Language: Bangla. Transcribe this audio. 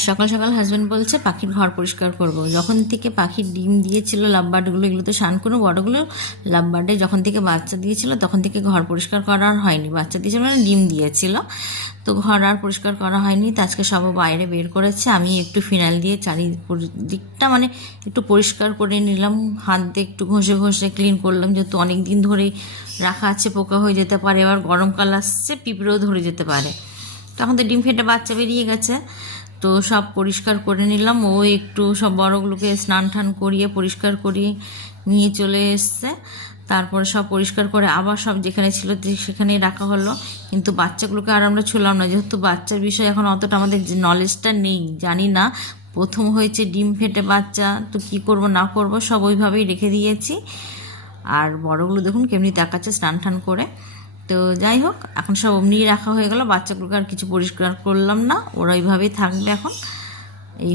আর সকাল সকাল হাজব্যান্ড বলছে পাখির ঘর পরিষ্কার করব। যখন থেকে পাখির ডিম দিয়েছিল লাভবার্ডগুলো, এগুলো তো শান কোনো বড়গুলো, লাভবার্ডে যখন থেকে বাচ্চা দিয়েছিল তখন থেকে ঘর পরিষ্কার করা আর হয়নি। বাচ্চা দিয়েছিল মানে ডিম দিয়েছিল, তো ঘর আর পরিষ্কার করা হয়নি। তো আজকে সব বাইরে বের করেছে, আমি একটু ফিনাইল দিয়ে চারিদিকটা মানে একটু পরিষ্কার করে নিলাম, হাত দিয়ে একটু ঘষে ঘষে ক্লিন করলাম, যেহেতু অনেক দিন ধরেই রাখা আছে, পোকা হয়ে যেতে পারে, এবার গরমকাল আসছে, পিঁপড়েও ধরে যেতে পারে। তখন তো ডিম ফেটে বাচ্চা বেরিয়ে গেছে, তো সব পরিষ্কার করে নিলাম। ও একটু সব বড়গুলোকে স্নান টান করিয়ে পরিষ্কার করিয়ে নিয়ে চলে এসছে। তারপরে সব পরিষ্কার করে আবার সব যেখানে ছিল সেখানেই রাখা হলো। কিন্তু বাচ্চাগুলোকে আর আমরা ছুলাম না, যেহেতু বাচ্চার বিষয়ে এখন অতটা আমাদের যে নলেজটা নেই, জানি না, প্রথম হয়েছে ডিম ফেটে বাচ্চা, তো কি করব না করব সব ওইভাবেই রেখে দিয়েছি। আর বড়গুলো দেখুন কেমনি তাকাচ্ছে স্নান টান করে। তো যাই হোক, এখন সব অমনিই রাখা হয়ে গেল, বাচ্চাগুলোকে আর কিছু পরিষ্কার করলাম না, ওরা ওইভাবেই থাকবে এখন। এই